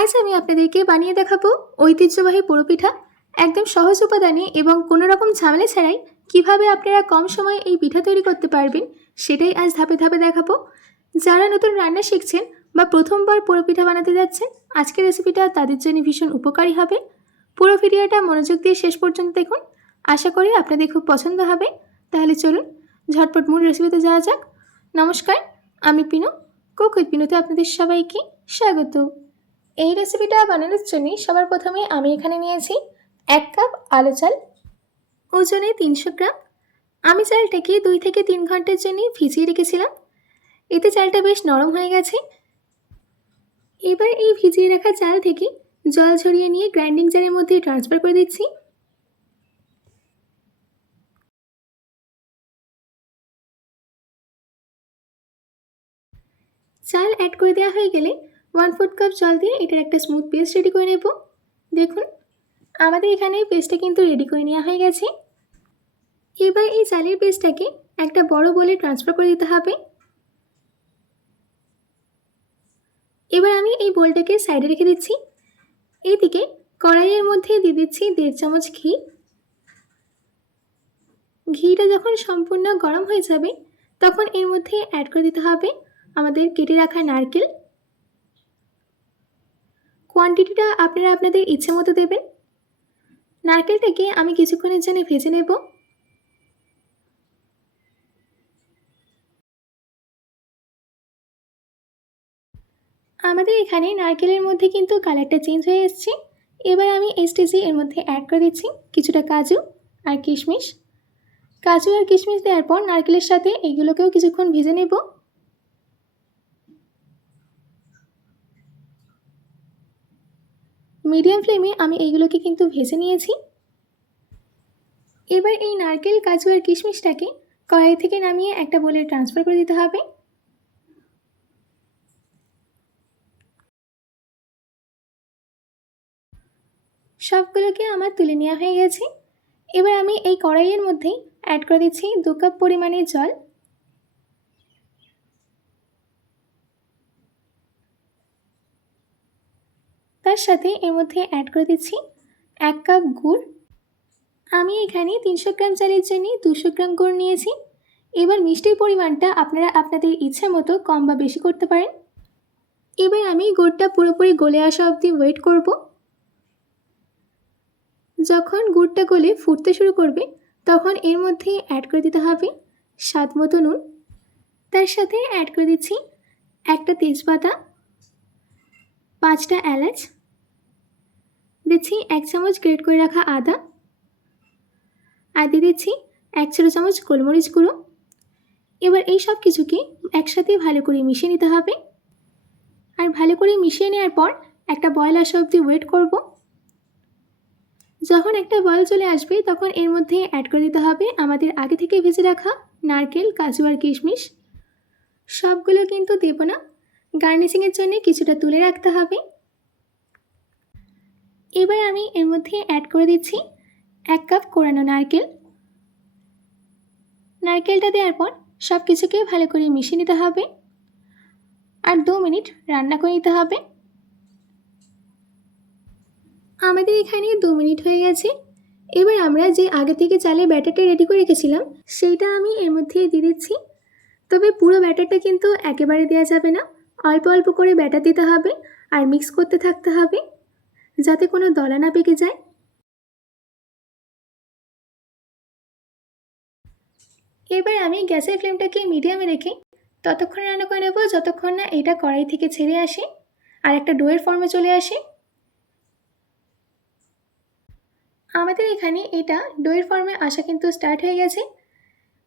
আজ আমি আপনাদেরকে বানিয়ে দেখাবো ঐতিহ্যবাহী পোড়োপিঠা। একদম সহজ উপাদানে এবং কোনো রকম ঝামেলা ছাড়াই কিভাবে আপনারা কম সময়ে এই পিঠা তৈরি করতে পারবেন সেটাই আজ ধাপে ধাপে দেখাবো। যারা নতুন রান্না শিখছেন বা প্রথমবার পোড়োপিঠা বানাতে যাচ্ছেন, আজকের রেসিপিটা তাদের জন্য ভীষণ উপকারী হবে। পুরো ভিডিওটা মনোযোগ দিয়ে শেষ পর্যন্ত দেখুন, আশা করি আপনাদের খুব পছন্দ হবে। তাহলে চলুন ঝটপট মূল রেসিপিতে যাওয়া যাক। নমস্কার, আমি পিনু, কুক উইথ পিনুতে আপনাদের সবাইকে স্বাগত। এই রেসিপিটা বানানোর জন্য সবার প্রথমে আমি এখানে নিয়েছি 1 কাপ আলো চাল, ওজনে 300 গ্রাম। আমি চালটাকে 2 থেকে 3 ঘন্টার জন্য ভিজিয়ে রেখেছিলাম। এতে চালটা বেশ নরম হয়ে গেছে। এবার এই ভিজিয়ে রাখা চাল থেকে জল ঝরিয়ে নিয়ে গ্রাইন্ডিং জারের মধ্যে ট্রান্সফার করে দিচ্ছি। চাল অ্যাড করে দেওয়া হয়ে গেলে 1/4 কাপ জল দিয়ে এটার একটা স্মুথ পেস্ট রেডি করে নেব। দেখুন, আমাদের এখানে পেস্টটা কিন্তু রেডি করে নেওয়া হয়ে গেছে। এবার এই চালের পেস্টটাকে একটা বড় বোলে ট্রান্সফার করে দিতে হবে। এবার আমি এই বোলটাকে সাইডে রেখে দিচ্ছি। এইদিকে কড়াইয়ের মধ্যে দিয়ে দিচ্ছি 1.5 চামচ ঘি। ঘিটা যখন সম্পূর্ণ গরম হয়ে যাবে তখন এর মধ্যে অ্যাড করে দিতে হবে আমাদের কেটে রাখা নারকেল। কোয়ান্টিটিটা আপনারা আপনাদের ইচ্ছে মতো দেবেন। নারকেলটাকে আমি কিছুক্ষণের জন্য ভেজে নেব। আমাদের এখানে নারকেলের মধ্যে কিন্তু কালারটা চেঞ্জ হয়ে এসেছে। এবার আমি এই স্টেজে এর মধ্যে অ্যাড করে দিচ্ছি কিছুটা কাজু আর কিশমিশ। কাজু আর কিশমিশ দেওয়ার পর নারকেলের সাথে এগুলোকেও কিছুক্ষণ ভেজে নেব। মিডিয়াম ফ্লেমে আমি এইগুলোকে কিন্তু ভেজে নিয়েছি। এবার এই নারকেল, কাজু আর কিশমিশটাকে কড়াই থেকে নামিয়ে একটা বোলে ট্রান্সফার করে দিতে হবে। সবগুলোকে আমার তুলে নেওয়া হয়ে গেছে। এবার আমি এই কড়াইয়ের মধ্যেই অ্যাড করে দিচ্ছি 2 কাপ পরিমাণে জল। তার সাথে এর মধ্যে অ্যাড করে দিচ্ছি 1 কাপ গুড়। আমি এখানে 300 গ্রাম চালের জন্য 200 গ্রাম গুড় নিয়েছি। এবার মিষ্টির পরিমাণটা আপনারা আপনাদের ইচ্ছে মতো কম বা বেশি করতে পারেন। এবার আমি গুড়টা পুরোপুরি গলে আসা অবধি ওয়েট করব। যখন গুড়টা গলে ফুটতে শুরু করবে তখন এর মধ্যে অ্যাড করে দিতে হবে স্বাদ মতো নুন। তার সাথে অ্যাড করে দিচ্ছি একটা তেজপাতা, 5টা এলাচ, দিচ্ছি 1 চামচ গ্রেট করে রাখা আদা, আর দিয়ে দিচ্ছি 1 ছোটো চামচ গোলমরিচ গুঁড়ো। এবার এই সব কিছুকে একসাথে ভালো করে মিশিয়ে নিতে হবে। আর ভালো করে মিশিয়ে নেওয়ার পর একটা বয়েল আসা অবধি ওয়েট করব। যখন একটা বয়েল চলে আসবে তখন এর মধ্যে অ্যাড করে দিতে হবে আমাদের আগে থেকে ভেজে রাখা নারকেল, কাজু আর কিশমিশ। সবগুলো কিন্তু দেব না, গার্নিশিংয়ের জন্য কিছুটা তুলে রাখতে হবে। এবার আমি এর মধ্যে অ্যাড করে দিচ্ছি 1 কাপ কোরানো নারকেল। নারকেলটা দেওয়ার পর সব কিছুকে ভালো করে মিশিয়ে নিতে হবে আর 2 মিনিট রান্না করে নিতে হবে। আমাদের এখানে 2 মিনিট হয়ে গেছে। এবার আমরা যে আগে থেকে চালের ব্যাটারটা রেডি করে রেখেছিলাম সেইটা আমি এর মধ্যে দিয়ে দিচ্ছি। তবে পুরো ব্যাটারটা কিন্তু একেবারে দেওয়া যাবে না, অল্প অল্প করে ব্যাটার দিতে হবে আর মিক্স করতে থাকতে হবে যাতে কোনো দলা না পেকে যায়। এবার আমি গ্যাসের ফ্লেমটাকে মিডিয়ামে রেখে ততক্ষণ রান্না করে নেব যতক্ষণ না এটা কড়াই থেকে ছেড়ে আসে আর একটা ডোয়ের ফর্মে চলে আসে। আমাদের এখানে এটা ডোয়ের ফর্মে আসা কিন্তু স্টার্ট হয়ে গেছে।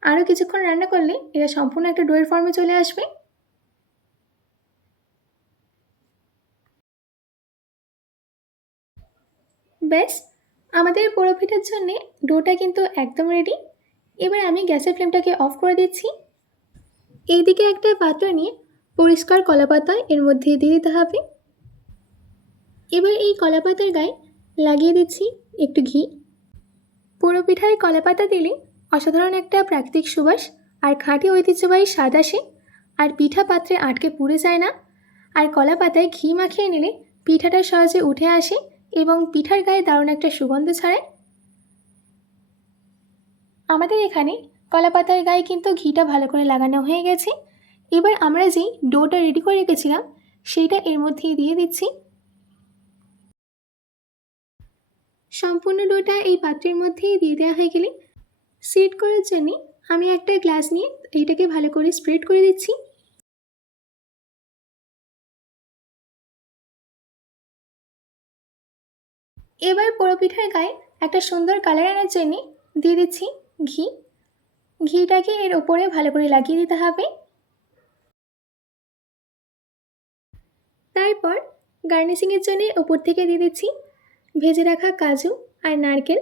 আরও কিছুক্ষণ রান্না করলে এটা সম্পূর্ণ একটা ডোয়ের ফর্মে চলে আসবে। ব্যাস, আমাদের পোড়োপিঠার জন্য ডোটা কিন্তু একদম রেডি। এবার আমি গ্যাসের ফ্লেমটাকে অফ করে দিচ্ছি। এইদিকে একটা পাত্র নিয়ে পরিষ্কার কলাপাতা এর মধ্যে দিয়ে দিতে হবে। এবার এই কলাপাতার গায়ে লাগিয়ে দিচ্ছি একটু ঘি। পোড়োপিঠায় কলাপাতা দিলে অসাধারণ একটা প্রাকৃতিক সুবাস আর খাঁটি ঐতিহ্যবাহী স্বাদ আসে, আর পিঠা পাত্রে আটকে পুড়ে যায় না। আর কলাপাতায় ঘি মাখিয়ে নিলে পিঠাটা সহজে উঠে আসে এবং পিঠার গায়ে দারুণ একটা সুগন্ধ ছড়ায়। আমাদের এখানে কলাপাতার গায়ে কিন্তু ঘিটা ভালো করে লাগানো হয়ে গেছে। এবার আমরা যেই ডোটা রেডি করে রেখেছিলাম সেইটা এর মধ্যেই দিয়ে দিচ্ছি। সম্পূর্ণ ডোটা এই পাত্রের মধ্যেই দিয়ে দেওয়া হয়ে গেলে সেট করার জন্য আমি একটা গ্লাস নিয়ে এইটাকে ভালো করে স্প্রেড করে দিচ্ছি। এবার পোড়োপিঠার গায়ে একটা সুন্দর কালার আনার জন্য দিয়ে দিচ্ছি ঘি। ঘিটাকে এর ওপরে ভালো করে লাগিয়ে দিতে হবে। তারপর গার্নিশিংয়ের জন্য ওপর থেকে দিয়ে দিচ্ছি ভেজে রাখা কাজু আর নারকেল।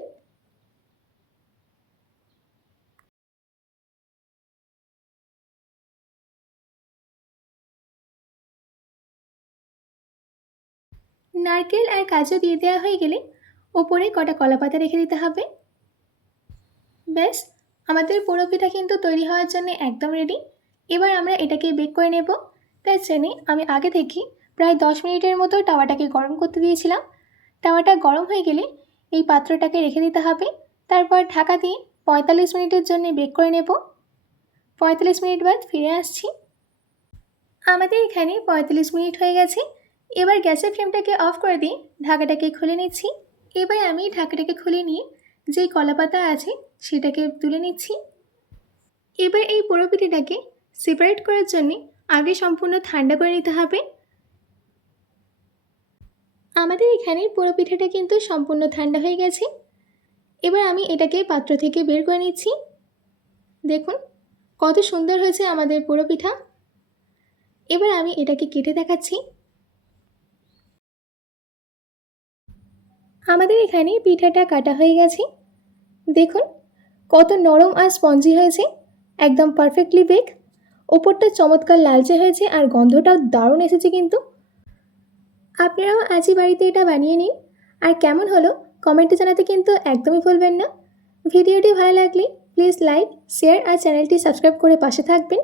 নারকেল আর কাজু দিয়ে দেওয়া হয়ে গেলে ওপরে কটা কলাপাতা রেখে দিতে হবে। ব্যাস, আমাদের পোড়ো পিঠা কিন্তু তৈরি হওয়ার জন্য একদম রেডি। এবার আমরা এটাকে বেক করে নেব। তার জন্যে আমি আগে থেকে প্রায় 10 মিনিটের মতো তাওয়াটাকে গরম করতে দিয়েছিলাম। তাওয়াটা গরম হয়ে গেলে এই পাত্রটাকে রেখে দিতে হবে। তারপর ঢাকা দিয়ে 45 মিনিটের জন্য বেক করে নেব। 45 মিনিট বাদ ফিরে আসছি। আমাদের এখানে 45 মিনিট হয়ে গেছে। এবার গ্যাসের ফ্লেমটাকে অফ করে দিয়ে ঢাকাটাকে খুলে নিচ্ছি। এবার আমি ঢাকাটাকে খুলে নিয়ে যেই কলাপাতা আছে সেটাকে তুলে নিচ্ছি। এবার এই পোড়ো পিঠাটাকে সেপারেট করার জন্যে আগে সম্পূর্ণ ঠান্ডা করে নিতে হবে। আমাদের এখানে পোড়ো পিঠাটা কিন্তু সম্পূর্ণ ঠান্ডা হয়ে গেছে। এবার আমি এটাকে পাত্র থেকে বের করে নিচ্ছি। দেখুন কত সুন্দর হয়েছে আমাদের পোড়ো পিঠা। এবার আমি এটাকে কেটে দেখাচ্ছি। আমাদের এখানে পিঠাটা কাটা হয়ে গেছে। দেখুন কত নরম আর স্পঞ্জি হয়েছে, একদম পারফেক্টলি বেক। ওপরটা চমৎকার লালচে হয়েছে আর গন্ধটাও দারুণ এসেছে কিন্তু। আপনারাও আজই বাড়িতে এটা বানিয়ে নিন। আর কেমন হলো কমেন্টে জানাতে কিন্তু একদমই ভুলবেন না। ভিডিওটি ভালো লাগলে প্লিজ লাইক, শেয়ার আর চ্যানেলটি সাবস্ক্রাইব করে পাশে থাকবেন।